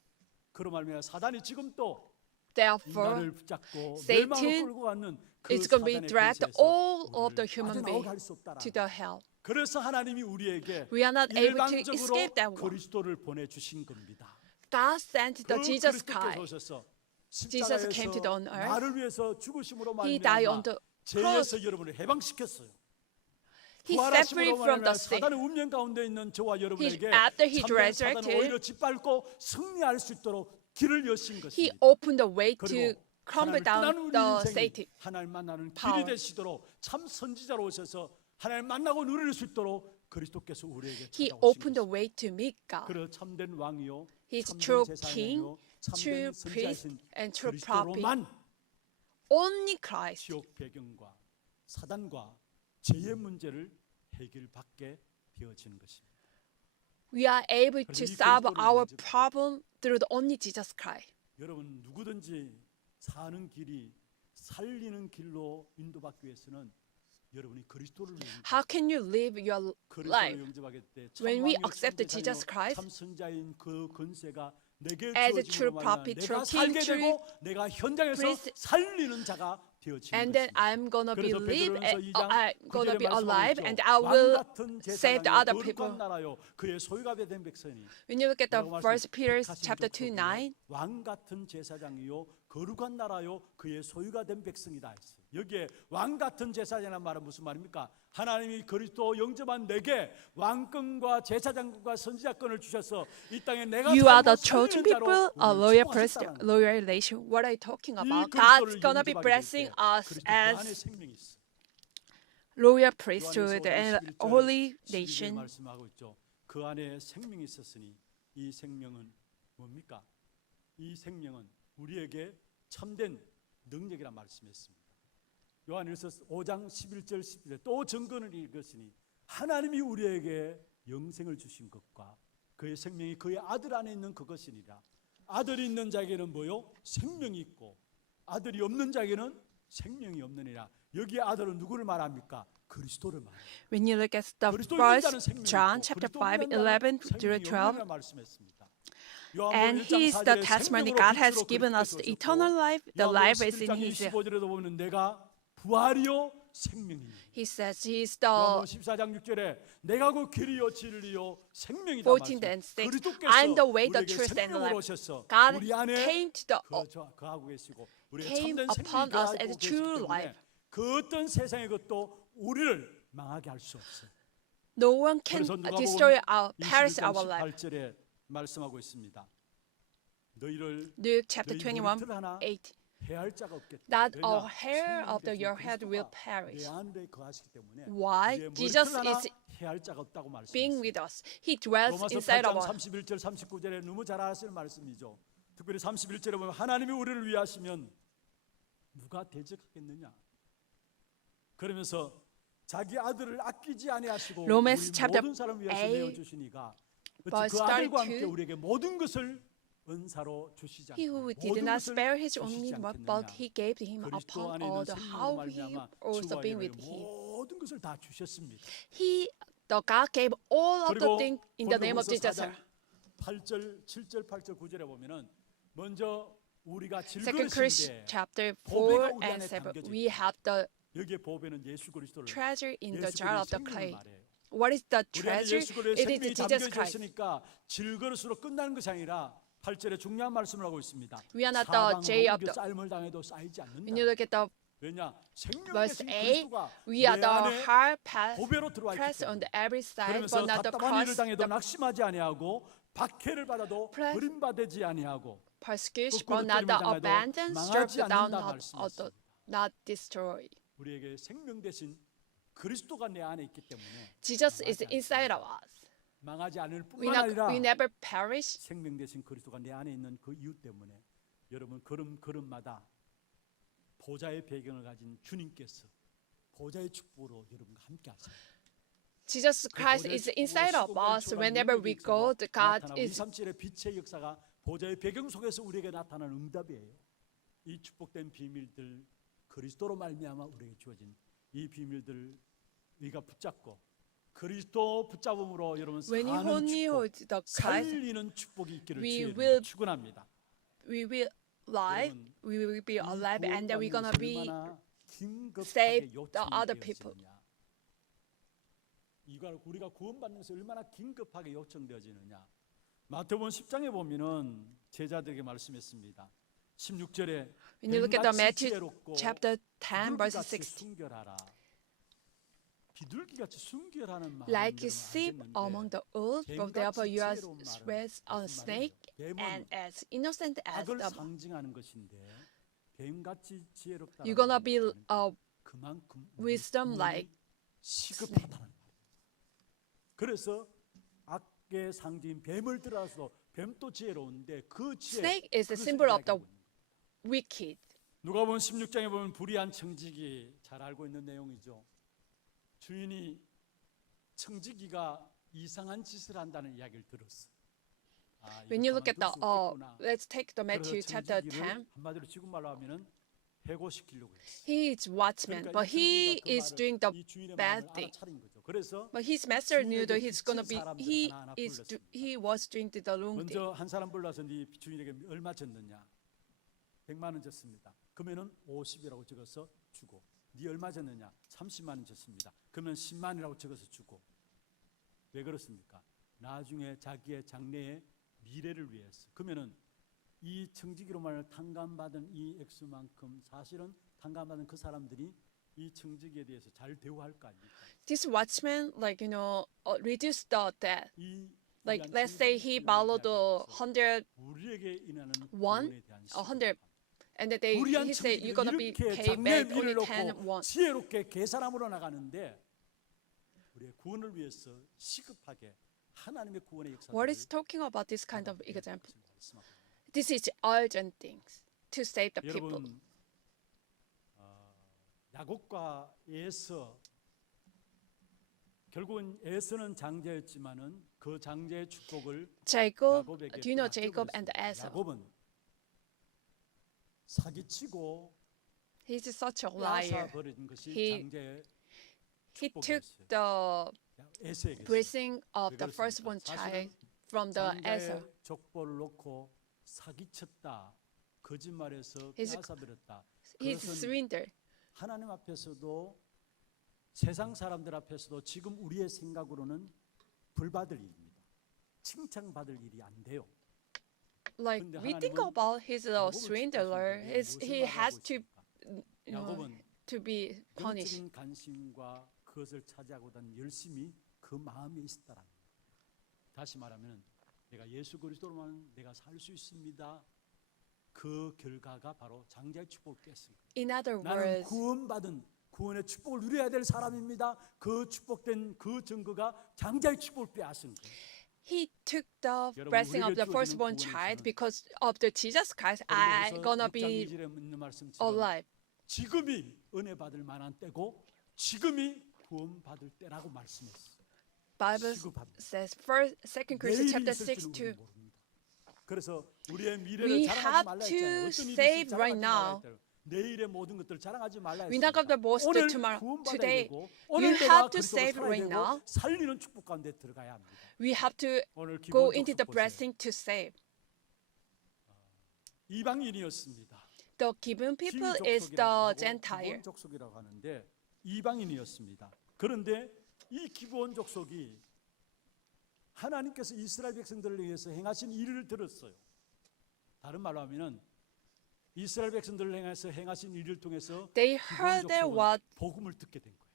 그로 말미암아 사단이 지금 또 Therefore, 인간을 붙잡고 Satan 멸망을 끌고 가는 그 it's going to be 사단의 dragged 근세에서 all of the 우리를 human 빠져나오게 being 할 수 없다라는 to the hell. 그래서 하나님이 우리에게 We are not able to 일방적으로 escape that one. 그리스도를 보내주신 겁니다. God sent the 그 Jesus 그리스도께서 Christ. 오셔서 Jesus came to the 십자가에서 earth. 나를 위해서 죽으심으로 He died 말미암아 on the 죄에서 여러분을 해방시켰어요. He set free 부활하심으로 from the 말미암아 sin. 사단의 운명 가운데 있는 저와 여러분에게 after he 참된 사단을 resurrected, 오히려 짓밟고 승리할 수 있도록 길을 여신 He 것입니다. opened the way to 그리고 crumble 하나님을 down 떠난 우리 the 인생이 Satan. 하나님 만나는 길이 power. 되시도록 참 선지자로 오셔서 하나님 만나고 누릴 수 있도록 그리스도께서 우리에게 He 찾아오신 opened the 것입니다. way to meet God. 그러 참된 왕이요 He's 참된 true 제사장이요 king, 참된 true priest, 선지자이신 and true prophet. 그리스도로만 Only Christ. 지옥 배경과 사단과 죄의 문제를 해결받게 되어지는 것입니다. We are able to 그래서 이 solve 그리스도를 our 가지고 problem through the only Jesus Christ. 여러분 누구든지 사는 길이 살리는 길로 인도받기 위해서는 여러분이 그리스도를 How can you live your 그리스도를 life 영접하게 때 when we 참 왕이요, accept 참 Jesus 제사장이요, Christ 참 선자인 그 권세가 내게 as a true 주어짐으로 말미암아 prophet, 내가 true 살게 king, true 되고 내가 현장에서 priest, 살리는 자가 되어지는 and then 것입니다. I'm gonna be 그래서 live, 베드로전서 2장 I'm gonna 9절에 be alive, 말씀하고 and 있죠. I will 왕 같은 save the 제사장이요, other 거룩한 people. 나라요, 그의 소유가 된 백성이 When you look at the 뭐라고 First Peter 택하신 chapter 2, 족속이요, 9, 왕 같은 제사장이요 거룩한 나라요 그의 소유가 된 백성이다 했어요. 여기에 왕 같은 제사장이라는 말은 무슨 말입니까? 하나님이 그리스도 영접한 내게 왕권과 제사장권과 선지자권을 주셔서 이 땅에 내가 you are the 살고 chosen 살리는 자로 people, a 우리를 loyal 축복하셨다는 priest, 거예요. loyal relation. What are you talking 이 about? 그리스도를 God's gonna be 영접하게 될 blessing 때 us 그리스도 그 안에 as 생명이 있어. loyal 요한일서 priesthood 5장 and 11절, holy 12절에 nation. 말씀하고 있죠. 그 안에 생명이 있었으니 이 생명은 뭡니까? 이 생명은 우리에게 참된 능력이라 말씀했습니다. 요한일서 5장 11절 12절 또 증거를 읽었으니 하나님이 우리에게 영생을 주신 것과 그의 생명이 그의 아들 안에 있는 그것이니라. 아들이 있는 자에게는 뭐요? 생명이 있고 아들이 없는 자에게는 생명이 없느니라. 여기에 아들은 누구를 말합니까? 그리스도를 말합니다. When you look at the 그리스도 있는 자는 first 생명이 John 있고 chapter 그리스도 5, 없는 자는 11 through 생명이 12, 없느니라 말씀했습니다. and He is the testimony God has given us the eternal life. The life is in His. 25절에도 보면 내가 부활이요 생명이니. He says He is the 요한복음 14장 6절에 내가 그 길이요 진리요 생명이다 14 and 6. I'm the way, the truth, and the 생명으로 life. 오셔서 God 우리 안에 came to the 거하고 계시고 우리가 came 참된 upon 생명이 us 거하고 as 계시기 true 때문에 life. 그 어떤 세상의 것도 우리를 망하게 할 수 없어요. No one can 그래서 누가복음 destroy our, perish 21장 our life. 18절에 말씀하고 있습니다. 너희를 Luke chapter 너희 21, 머리털 하나 8. 해할 자가 없겠다. That 왜냐? all hair of 생명이 your 되신 head will 그리스도가 perish. 내 안에 거하시기 때문에 Why? 우리의 Jesus 머리털 하나 is 해할 자가 없다고 being 말씀했어요. with us. He dwells 로마서 inside 8장 of us. 31절 39절에 너무 잘 아시는 말씀이죠. 특별히 31절에 보면 하나님이 우리를 위하시면 누가 대적하겠느냐? 그러면서 자기 아들을 아끼지 아니하시고 Romans 우리 chapter 모든 사람을 위해서 8, 내어 주시니까 verse 그 아들과 함께 32. 우리에게 모든 것을 은사로 주시지 He who 않겠느냐? did 모든 not 것을 spare his only 주시지 one, 않겠느냐? but he gave him 그리스도 upon 안에 all 있는 the 생명으로 how he 말미암아 also 주와 being 예배를 with him. 모든 것을 다 주셨습니다. The God gave all of the 그리고 things in the name of 고린도후서 Jesus. 4장 8절, 7절, 8절, 9절에 보면은 먼저 우리가 Second Corinthians 질그릇인데 chapter 보배가 4 우리 and 안에 7. 담겨져 We have the 여기에 보배는 예수 그리스도를 treasure in the 예수 jar of the 그리스도의 clay. 생명을 말해요. What is the 우리 안에 treasure? 예수 그리스도의 It is 생명이 Jesus 담겨져 Christ. 있으니까 질그릇으로 끝나는 것이 아니라 8절에 중요한 말씀을 하고 있습니다. We are not the J of 사방으로 the. 삶을 당해도 쌓이지 않는다. When you look at the 왜냐? 생명 verse 대신 8, 그리스도가 we are 내 the 안에 hard pass, 보배로 들어와 있기 press on 때문에 the every side, 그러면서 but not the 답답한 일을 cross, 당해도 the 낙심하지 아니하고 박해를 받아도 press- 버림받지 아니하고 persecution, 거꾸로 but not the 때리면 당해도 abandoned, 망하지 struck down, 않는다 not 말씀하셨습니다. destroyed. 우리에게 생명 대신 그리스도가 내 안에 있기 때문에 Jesus 망하지 is inside of us. 망하지 않을 We, 뿐만 아니라 we never perish. 생명 대신 그리스도가 내 안에 있는 그 이유 때문에 여러분 걸음걸음마다 보좌의 배경을 가진 주님께서 보좌의 축복으로 여러분과 함께 하세요. Jesus Christ is inside of us. Whenever we go, the God is 237의 빛의 역사가 보좌의 배경 속에서 우리에게 나타나는 응답이에요. 이 축복된 비밀들 그리스도로 말미암아 우리에게 주어진 이 비밀들 우리가 붙잡고 그리스도 붙잡음으로 여러분 when you 사는 only 축복, hold the Christ, 살리는 축복이 있기를 we 주의 will- 이름으로 축원합니다. we will live, 여러분, we will be 이 alive, and then we're 구원받는 gonna 것을 be 얼마나 긴급하게 save the 요청이 other 되어 people. 있느냐. 이걸 우리가 구원받는 것이 얼마나 긴급하게 요청되어지느냐. 마태복음 10장에 보면은 제자들에게 말씀했습니다. 16절에 When you look at the Matthew chapter 10, verse 16, 순결하라. 비둘기같이 순결하는 마음 like you sleep among the earth, but therefore you are as a snake and as innocent as 악을 the. 상징하는 것인데 뱀같이 지혜롭다. You're gonna be 그만큼 wisdom like 시급하다는 말이에요. 그래서 악의 상징인 뱀을 들어서 뱀도 지혜로운데 그 지혜 snake is a 그것을 symbol of the 이야기하고 있는 거예요. wicked. 누가복음 16장에 보면 불의한 청지기 잘 알고 있는 내용이죠. 주인이 청지기가 이상한 짓을 한다는 이야기를 들었어. When you look at the let's take the Matthew chapter 10. 한마디로 지금 말로 하면은 해고시키려고 했어. He is watchman, but he is doing the bad thing. 그래서 But his master knew that he's gonna be. He was doing the wrong thing. 먼저 한 사람 불러서 네 주인에게 얼마 졌느냐? 100만 원 졌습니다. 그러면은 50이라고 적어서 주고. 네 얼마 졌느냐? 30만 원 졌습니다. 그러면 10만이라고 적어서 주고. 왜 그렇습니까? 나중에 자기의 장래의 미래를 위해서. 그러면은 이 청지기로 말하는 탕감받은 이 액수만큼 사실은 탕감받은 그 사람들이 이 청지기에 대해서 잘 대우할 거 아닙니까? This watchman, like reduced the debt. 이 Like let's say he borrowed 100 우리에게 인하는 won, 구원에 대한 100, and then 불의한 he said you're gonna be 이렇게 paid 장래의 back only 미래를 10 놓고 won. 지혜롭게 계산함으로 나가는데 우리의 구원을 위해서 시급하게 하나님의 구원의 역사를 What is talking about this kind of example? This is urgent things to save the people. 여러분 야곱과 에서 결국은 에서는 장자였지만은 그 장자의 축복을 Jacob, 야곱에게 do you know Jacob and 빼앗겨버렸습니다. Esau? 야곱은 사기치고 He's such a liar. 빼앗아버린 것이 He 장자의 He took the 에서에게 blessing of the 그렇습니까? firstborn child 사실은 from the Esau. 장자의 족보를 놓고 사기쳤다, 거짓말해서 He's- 빼앗아버렸다. He's 그것은 surrender. 하나님 앞에서도 세상 사람들 앞에서도 지금 우리의 생각으로는 불받을 일입니다. 칭찬받을 일이 안 돼요. Like 근데 we think 하나님은 about his 야곱을 swindler, 축복하시는데 he has to 야곱은 to be punished. 영적인 관심과 그것을 차지하고 다는 열심이 그 마음에 있었다라는 거예요. 다시 말하면 내가 예수 그리스도로만 내가 살 수 있습니다. 그 결과가 바로 장자의 축복을 깼습니다. In other 나는 words, 구원받은 구원의 축복을 누려야 될 사람입니다. 그 축복된 그 증거가 장자의 축복을 빼앗은 거예요. he took the 여러분, blessing of 우리에게 the firstborn 주어지는 child 구원에서는 because of the Jesus Christ. I'm gonna be 있는 말씀 alive. 지금이 은혜 받을 만한 때고 지금이 구원 받을 때라고 말씀했어요. Bible 시급합니다. says, first, 2 내일이 Corinthians chapter 6 있을지는 to 우리는 모릅니다. 그래서 우리의 미래를 We 자랑하지 have 말라 to 했잖아요. 어떤 일이 save 있을지 right 자랑하지 말라 now. 했잖아요. 내일의 모든 것들을 자랑하지 말라 We're not going 했습니다. to boast 오늘 tomorrow. 구원받아야 Today, 되고 you 오늘 have 내가 to 그리스도로 save 살아야 right 되고 now. 살리는 축복 가운데 들어가야 합니다. We have to 오늘 go 기본 into the 족속 보세요. blessing to save. 이방인이었습니다. The given people 기족속이라고 is the 하고 Gentile. 기본 족속이라고 하는데 이방인이었습니다. 그런데 이 기본 족속이 하나님께서 이스라엘 백성들을 위해서 행하신 일을 들었어요. 다른 말로 하면은 이스라엘 백성들을 향해서 행하신 일을 통해서 They 기본 heard that 족속은 what 복음을 듣게 된 거예요.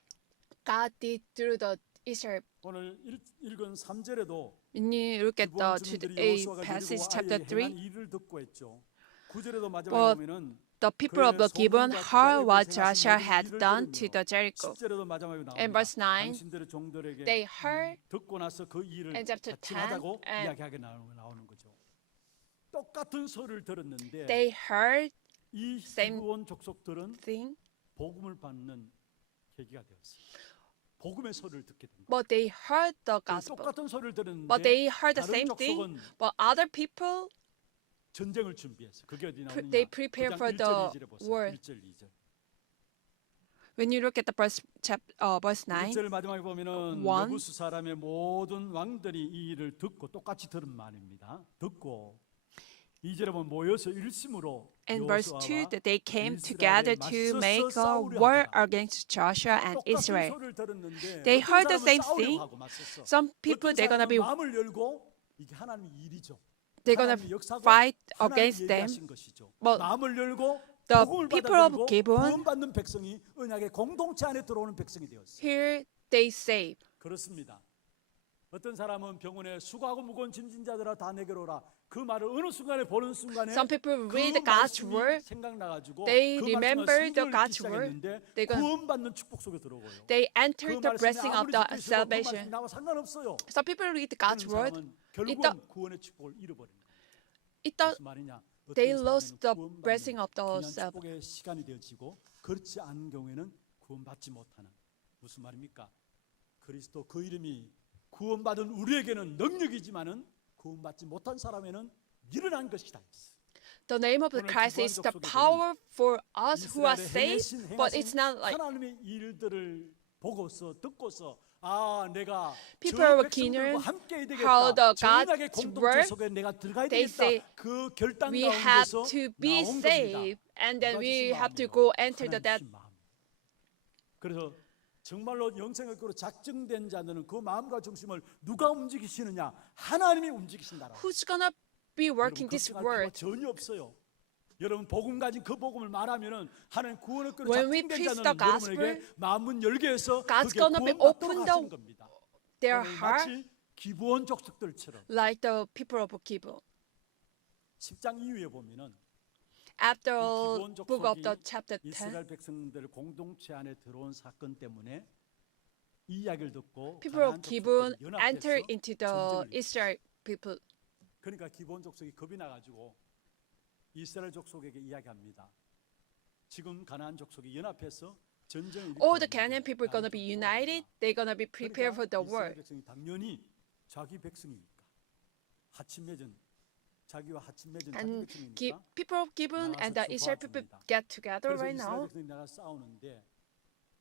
God did through the Israel. 오늘 읽은 3절에도 When you look at 기본 the 주민들이 a 여호수아가 passage 여리고 chapter 아이에 행한 3, 일을 듣고 했죠. 9절에도 마지막에 But 보면은 the people of the Gibeon heard what Joshua had done to the Jericho. 10절에도 마지막에 나옵니다. And verse 9, 당신들의 종들에게 they heard 듣고 나서 그 일을 in chapter 같이 10, 하자고 and 이야기하게 나오는 거죠. 똑같은 소리를 들었는데 they heard 이 same 기브온 족속들은 thing, 복음을 받는 계기가 되었어요. 복음의 소리를 듣게 된 거예요. but they heard the gospel. 똑같은 소리를 들었는데 But they heard the 다른 same thing, 족속은 but other people, 전쟁을 준비했어. 그게 어디 나오느냐? they prepare 그냥 for 1절, the 2절에 보세요. war. 1절, 2절. When you look at the verse 9, 1절 마지막에 보면은 one. 여부수 사람의 모든 왕들이 이 일을 듣고 똑같이 들은 말입니다. 듣고 2절에 보면 모여서 일심으로 in verse 2, 여호수아와 that they came 이스라엘에 together to 맞서서 make a 싸우려 war 하더라. against Joshua and 똑같은 Israel. 소리를 들었는데 They 어떤 heard the 사람은 same 싸우려고 thing. 하고 맞섰어. Some people, 어떤 they're gonna be, 사람은 마음을 열고 이게 하나님의 일이죠. they're gonna 하나님의 역사고 fight 하나님이 against them. 얘기하신 것이죠. But 마음을 열고 the 복음을 people of 받아들이고 Gibeon, 구원받는 백성이 언약의 공동체 안에 들어오는 백성이 되었어요. here they save. 그렇습니다. 어떤 사람은 병원에 수고하고 무거운 짐진 자들아 다 내게로 오라. 그 말을 어느 순간에 보는 순간에 Some people 그 read the God's 말씀이 word, 생각나가지고 they 그 remember 말씀을 the 순종을 God's 읽기 word, 시작했는데 they're gonna- 구원받는 축복 속에 들어오고요. they 그 enter the 말씀이 blessing of 아무리 the 적혀 있어도 그 salvation. 말씀이 나와 상관없어요. Some people read the God's 그런 word, 사람은 결국은 더- 구원의 축복을 잃어버리는 거예요. it does, 무슨 말이냐? they 어떤 lost the 사람은 blessing 구원받는 of the 귀한 salvation. 축복의 시간이 되어지고 그렇지 않은 경우에는 구원받지 못하는 무슨 말입니까? 그리스도 그 이름이 구원받은 우리에게는 능력이지만은 구원받지 못한 사람에는 미련한 것이다. The name of the 오늘 Christ is the 기부한 power for us who are 이스라엘의 saved, but it's not like 하나님의 일들을 보고서 듣고서 아 내가 People 저 were 백성들과 keener 함께 how 되겠다. the 전약의 God's 공동체 word, 속에 내가 들어가야 they 되겠다. say, 그 결단 we have 가운데서 to be 나온 saved, 겁니다. and then 누가 we 주신 have to 마음이에요? go enter the 하나님 death. 주신 마음. 그래서 정말로 영생을 끌고 작정된 자들은 그 마음과 중심을 누가 움직이시느냐? 하나님이 움직이신다라. Who's gonna be working 여러분, this 걱정할 필요가 word? 전혀 없어요. 여러분 복음 가진 그 복음을 말하면은 하나님 구원을 끌고 When we 작정된 preach 자는 the gospel, 여러분에게 마음문 열게 해서 God's 그게 gonna be 구원받도록 open 하시는 겁니다. Their 오늘 heart 마치 기브온 족속들처럼 like the people of Gibeon. 10장 이후에 보면은 After 이 기브온 book of the 족속이 chapter 10, 이스라엘 백성들 공동체 안에 들어온 사건 때문에 이 이야기를 듣고 people of 가나안 Gibeon 족속들이 연합해서 enter into the 전쟁을 Israel people. 그러니까 기브온 족속이 겁이 나가지고 이스라엘 족속에게 이야기합니다. 지금 가나안 족속이 연합해서 전쟁을 All 일으키고 the Canaan people are gonna be united. They're gonna be prepared for the 이스라엘 war. 백성이 당연히 자기 백성이니까 하친 맺은 자기와 하친 맺은 자기 And 백성이니까 people of Gibeon and the Israel people get together 그래서 right 이스라엘 now. 백성이 나가 싸우는데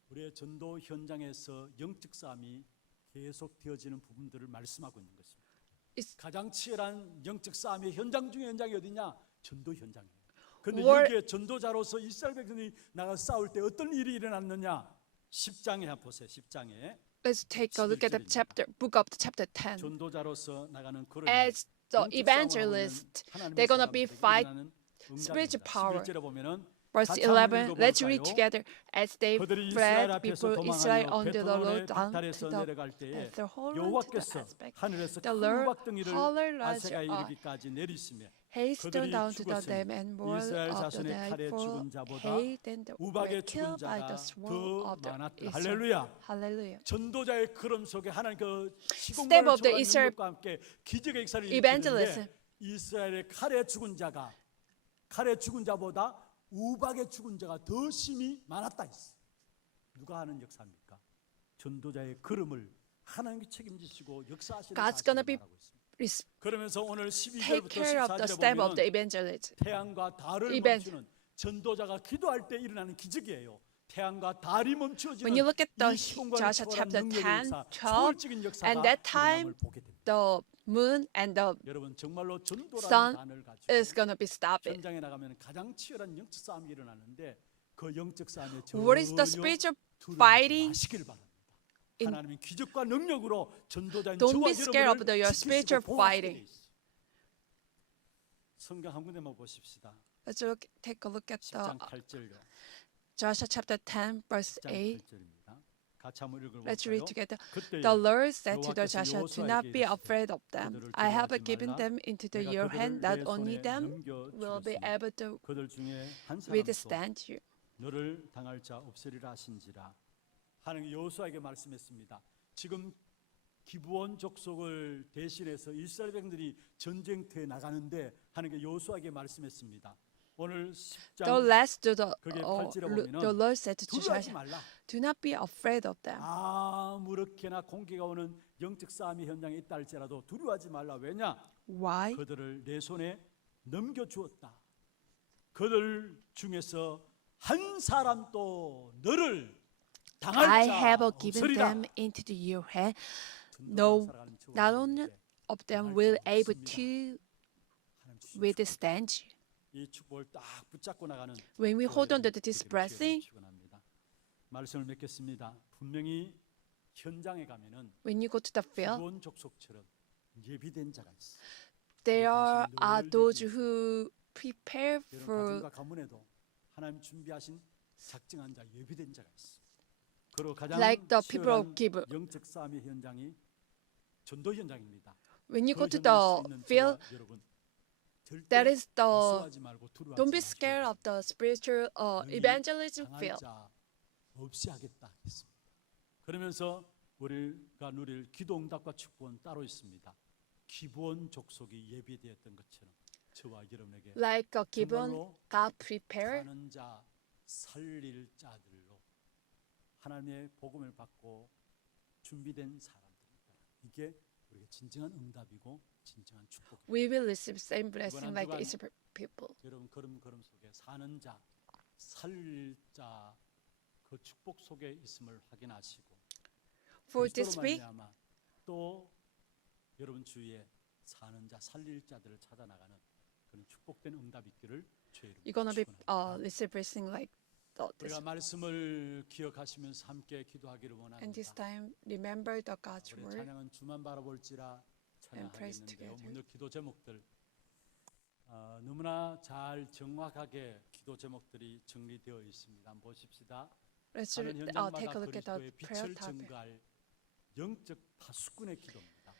우리의 전도 현장에서 영적 싸움이 계속 되어지는 부분들을 말씀하고 있는 것입니다. It's- 가장 치열한 영적 싸움의 현장 중에 현장이 어디냐? 전도 현장이에요. 그런데 War- 여기에 전도자로서 이스라엘 백성이 나가 싸울 때 어떤 일이 일어났느냐? 10장에 한번 보세요. 10장에 Let's take a look at the chapter book of the chapter 10. 전도자로서 나가는 그런 As the evangelist, they're gonna be fight spiritual power. 11절에 보면은 Verse 같이 한번 11. Let's read 읽어볼까요? together. As they 그들이 fled, 이스라엘 앞에서 people Israel 도망하여 under the 베트론의 Lord down 비탈에서 to the 내려갈 때에 the whole to the 여호와께서 aspect. 하늘에서 The 큰 Lord 우박덩이를 hollered 아세가 as 이르기까지 내리시며 hastened 그들이 down to the 죽었으니 dam and more 이스라엘 of the 자손의 칼에 night for 죽은 자보다 hate and were 우박에 죽은 killed by 자가 the sword 더 of the 많았다. Israel. 할렐루야. Hallelujah. 전도자의 걸음 속에 하나님 그 Step 시공간을 of the 초월한 Israel 능력과 함께 기적의 역사를 evangelism. 일으키는데 이스라엘의 칼에 죽은 자가 칼에 죽은 자보다 우박에 죽은 자가 더 심히 많았다 했어. 누가 하는 역사입니까? 전도자의 걸음을 하나님이 책임지시고 역사하시는 God's 사실을 gonna be 말하고 있습니다. res- 그러면서 오늘 take 12절부터 care of the 14절에 step of 보면 the evangelist. 태양과 달을 Event. 멈추는 전도자가 기도할 때 일어나는 기적이에요. 태양과 달이 멈추어지는 When you look at the 이 시공간을 Joshua 초월한 chapter 능력의 10, 역사, 12, 초월적인 역사가 and that time 일어남을 보게 됩니다. the moon and the 여러분 정말로 전도라는 sun 단어를 가지고 is gonna be stopped. 현장에 나가면 가장 치열한 영적 싸움이 일어나는데 그 영적 싸움에 What is the 전혀 spiritual 두려워하지 fighting? 마시길 바랍니다. in- 하나님의 기적과 능력으로 전도자인 Don't 저와 be scared of 여러분을 your 지키시고 spiritual 보호하시게 돼 fighting. 있어요. 성경 한 군데만 보십시다. Let's take a look at the 10장 8절요. Joshua chapter 10, verse 10장 8. 8절입니다. 같이 한번 Let's read 읽어볼까요? together. 그때 The Lord said to the 여호와께서 Joshua, "Do 여호수아에게 not be 이르시되 afraid of them. 그들을 I have 두려워하지 given 말라. them into 내가 your 그들을 hand. 내 Not only 손에 them 넘겨 will be 주겠으니 able to 그들 중에 한 사람도 withstand you." 너를 당할 자 없으리라 하신지라. 하나님 여호수아에게 말씀했습니다. 지금 기브온 족속을 대신해서 이스라엘 백성들이 전쟁터에 나가는데 하나님께 여호수아에게 말씀했습니다. 오늘 The 10장 last to the 그게 8절에 보면은 the Lord said to 두려워하지 Joshua, 말라. "Do not be afraid of them." 아무렇게나 공개가 오는 영적 싸움이 현장에 있다 할지라도 두려워하지 말라. 왜냐? Why? 그들을 내 손에 넘겨주었다. 그들 중에서 한 사람도 너를 당할 I 자 have given 없으리라. them into your hand. 전도자로 No, 살아가는 저와 not 여러분에게 only of them 당할 will 자 able 없습니다. to 하나님 주신 withstand you. 이 축복을 딱 붙잡고 나가는 When we 저와 hold on to 여러분 this 되기를 blessing, 축원합니다. 말씀을 맺겠습니다. 분명히 현장에 가면은 when you go to the field, 기브온 족속처럼 예비된 자가 있어. there are those who prepare 여러분 for 가정과 가문에도 하나님 준비하신 작정한 자, 예비된 자가 있어. 그리고 가장 like the people of 치열한 Gibeon. 영적 싸움의 현장이 전도 현장입니다. When you 그 go to 현장에 the 서 있는 field, 저와 여러분, 절대 that is the 무서워하지 말고 두려워하지 don't be 마시고 scared of the spiritual 너희 evangelism 당할 field. 자 없이 하겠다 했습니다. 그러면서 우리가 누릴 기도 응답과 축복은 따로 있습니다. 기브온 족속이 예비되었던 것처럼 저와 여러분에게 Like a Gibeon, 정말로 God prepared 사는 자, 살릴 자들로 하나님의 복음을 받고 준비된 사람들입니다. 이게 우리가 진정한 응답이고 진정한 축복입니다. we will receive same blessing 이번 like 한 the 주간 Israel people. 여러분 걸음 속에 사는 자, 살릴 자, 그 축복 속에 있음을 확인하시고 For this 그리스도로 week, 말미암아 또 여러분 주위에 사는 자, 살릴 자들을 찾아 나가는 그런 축복된 응답이 있기를 주의 이름으로 you're gonna be 축원합니다. receive blessing like this. 우리가 말씀을 기억하시면서 함께 기도하기를 And this 원합니다. time, remember the God's 우리 word. 찬양은 주만 바라볼지라 praise 찬양하겠는데요. together. 오늘 기도 제목들 너무나 잘 정확하게 기도 제목들이 정리되어 있습니다. 한번 보십시다. Let's 사는 take 현장마다 a look at the 그리스도의 prayer 빛을 topic. 증가할 영적 파수꾼의 기도입니다.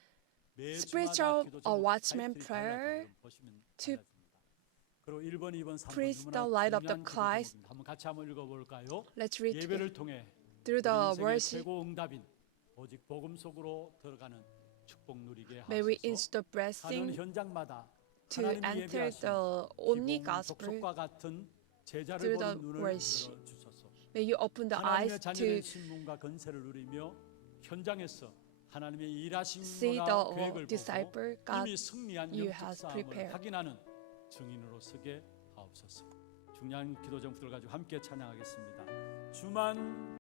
Spiritual 기도 제목 watchman 타이틀이 prayer 달라져요. 여러분 보시면 to 달라집니다. 그리고 1번, 2번, 3번 preach 너무나 the light of the 중요한 기도 Christ. 제목입니다. 한번 같이 한번 읽어볼까요? Let's read together. 예배를 통해 Through 우리 the 인생의 worship, 최고 응답인 오직 복음 속으로 들어가는 축복 누리게 may we 하소서. instill 사는 blessing 현장마다 to 하나님이 enter 예배하신 the only 기본 gospel. 족속과 같은 제자를 through 보는 the 눈을 worship. 열어 주소서. May you open the eyes 하나님의 to 자녀된 신문과 건세를 누리며 현장에서 하나님의 일하신 see 문화 the 계획을 disciple 보고 God 이미 승리한 you 영적 has 싸움을 prepared. 확인하는 증인으로 서게 하옵소서. 중요한 기도 제목들 가지고 함께 찬양하겠습니다. 주만